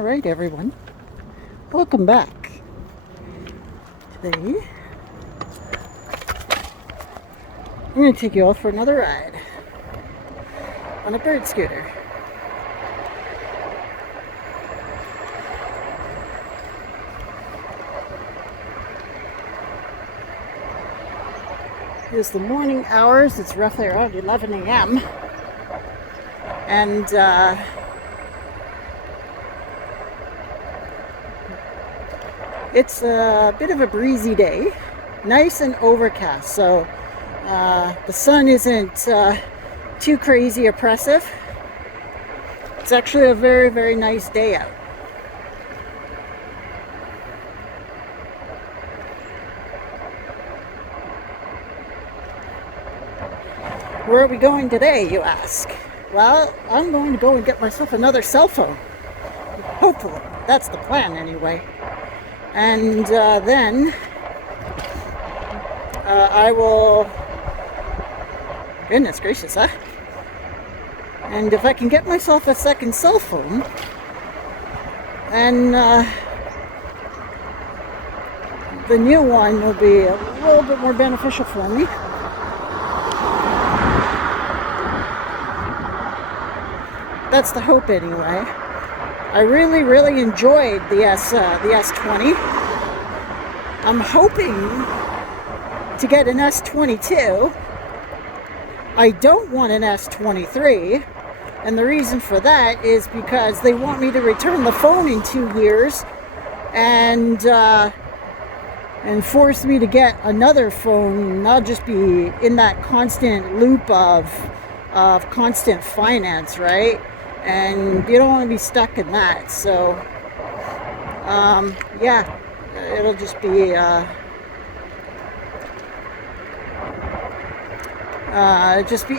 Alright everyone, welcome back. Today, I'm going to take you all for another ride on a bird scooter. It is the morning hours, it's roughly around 11 a.m. and it's a bit of a breezy day, nice and overcast, so the sun isn't too crazy oppressive. It's actually a very, very nice day out. Where are we going today, you ask? Well, I'm going to go and get myself another cell phone. Hopefully. That's the plan anyway. And then I will... Goodness gracious, huh? And if I can get myself a second cell phone, then the new one will be a little bit more beneficial for me. That's the hope anyway. I really, really enjoyed the S20. I'm hoping to get an S22. I don't want an S23, and the reason for that is because they want me to return the phone in 2 years and force me to get another phone, not just be in that constant loop of constant finance, right? And you don't want to be stuck in that. So yeah, it'll just be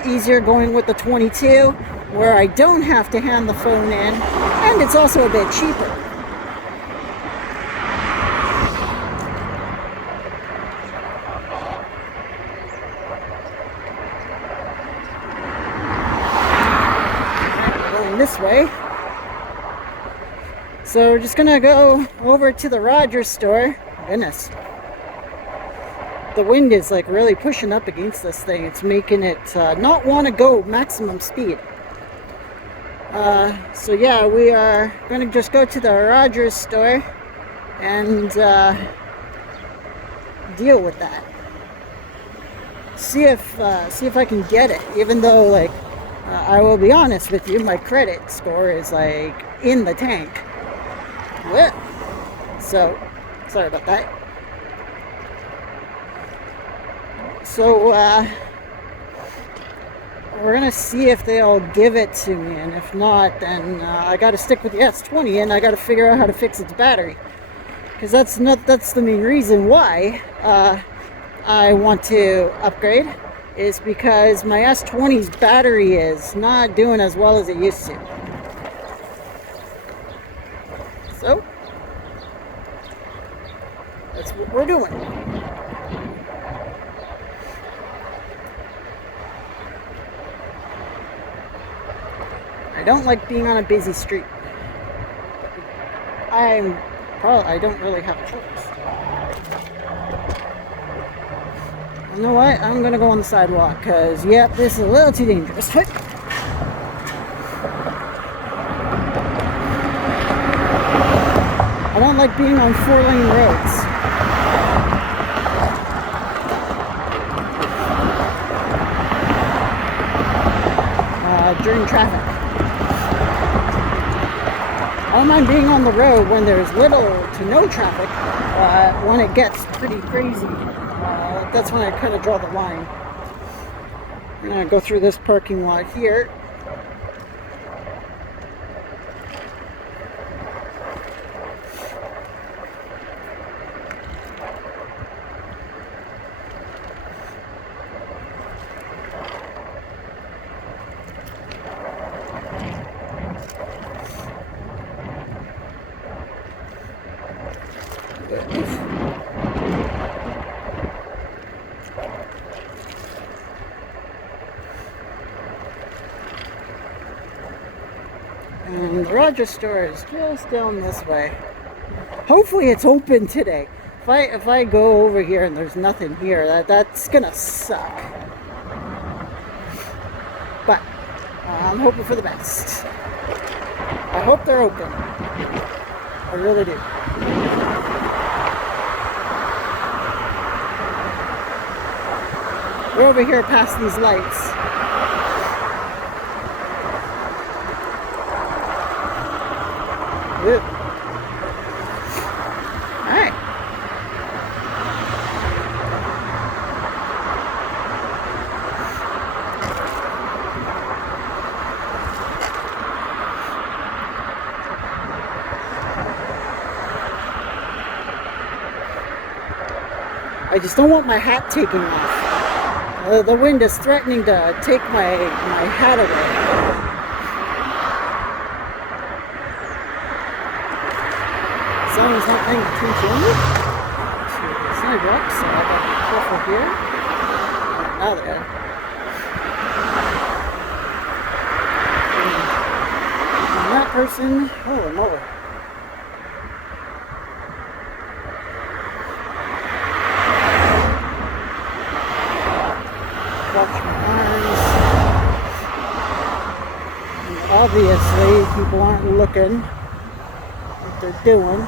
easier going with the 22, where I don't have to hand the phone in, and it's also a bit cheaper. This way. So we're just gonna go over to the Rogers store. Goodness, the wind is like really pushing up against this thing. It's making it not want to go maximum speed. So yeah, we are gonna just go to the Rogers store and deal with that. See if I can get it, even though like I will be honest with you, my credit score is like in the tank. What? So, sorry about that. So, we're gonna see if they'll give it to me, and if not, then I gotta stick with the S20, and I gotta figure out how to fix its battery. Because that's the main reason why I want to upgrade. Is because my S20's battery is not doing as well as it used to. So, that's what we're doing. I don't like being on a busy street. I don't really have a choice. You know what? I'm gonna go on the sidewalk because, yep, this is a little too dangerous. I don't like being on 4-lane roads. During traffic. I don't mind being on the road when there's little to no traffic. When it gets pretty crazy. That's when I kind of draw the line. I'm going to go through this parking lot here. Rogers store is just down this way. Hopefully it's open today. If I go over here and there's nothing here, that's gonna suck. But I'm hoping for the best. I hope they're open. I really do. We're over here past these lights. Ooh. Alright. I just don't want my hat taken off. The wind is threatening to take my hat away. As long as not paying attention to the sidewalk, so I gotta be careful here. Now there. And that person, oh, I'm over. Watch my arms. And obviously, people aren't looking what they're doing.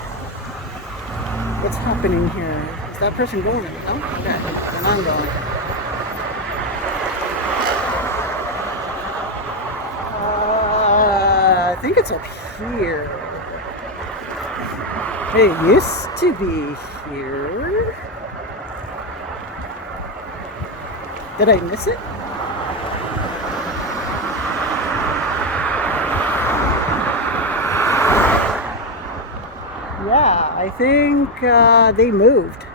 What's happening here? Is that person going? No? Okay. Then I'm going. I think it's up here. It used to be here. Did I miss it? Yeah, I think they moved.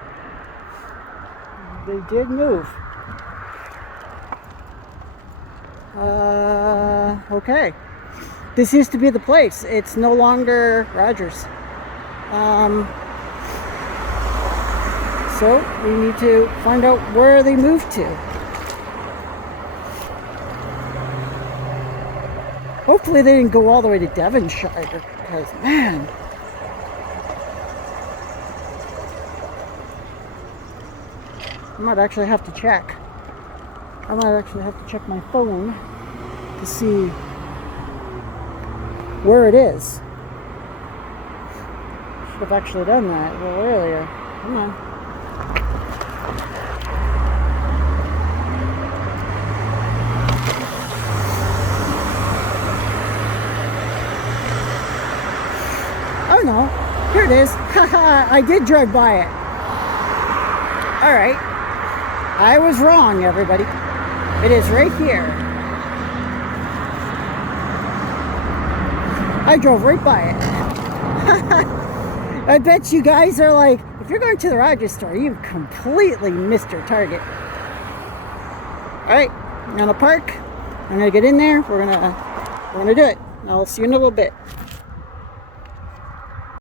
They did move. Okay. This used to be the place. It's no longer Rogers. So we need to find out where they moved to. Hopefully they didn't go all the way to Devonshire, because, man. I might actually have to check. I might actually have to check my phone to see where it is. Should have actually done that a little earlier. Come on. Oh no, here it is. Haha, I did drive by it. Alright. I was wrong, everybody. It is right here. I drove right by it. I bet you guys are like, if you're going to the Rogers store, you've completely missed your target. Alright, I'm gonna park. I'm gonna get in there. We're gonna do it. I'll see you in a little bit.